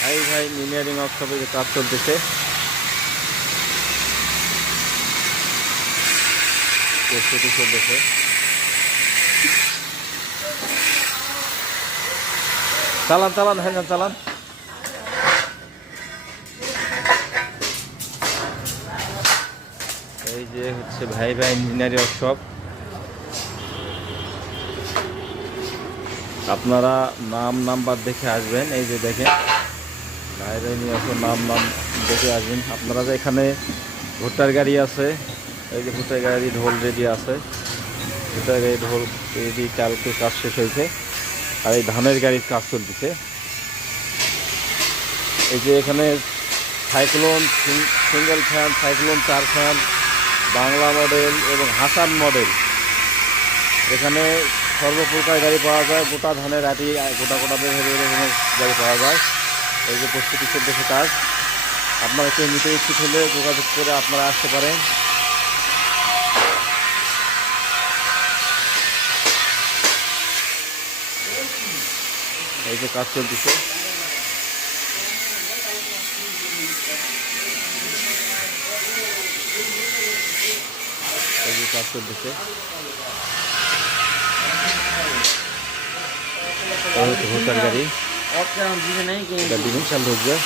ভাই ভাই ইঞ্জিনিয়ারিং ওয়ার্কশপে যে কাজ চলতেছে, প্রস্তুতি চলতেছে। চালান চালান, হ্যাঁ চালান। এই যে হচ্ছে ভাই ভাই ইঞ্জিনিয়ারিং ওয়ার্কশপ। আপনারা নাম্বার দেখে আসবেন। এই যে দেখেন ভাই ভাই নিয়ে আসুন, নাম দেখে আসবেন। আপনারা যে এখানে ভুট্টার গাড়ি আছে, এই যে ভুট্টার গাড়ি ঢোল রেডি আছে, ভুট্টার গাড়ি ঢোল রেডি, কালকে কাজ শেষ হয়েছে। আর এই ধানের গাড়ির কাজ চলতেছে। এই যে এখানে cyclone single fan, cyclone 4 fan, Bangla model এবং হাসান মডেল, এখানে সর্বপ্রকার গাড়ি পাওয়া যায়। গোটা ধানের আটি, গোটা বের হয়ে এরকম গাড়ি পাওয়া যায়। এই যে প্রস্তুতি চলতেছে কাজ। আপনারা কেউ নিতে ইচ্ছুক হলে যোগাযোগ করে আপনারা আসতে পারেন। এই যে কাজ চলতেছে। এই যে কাজ চলতেছে। ভোটার গাড়ি, দিবেন চালু হয়ে যায়।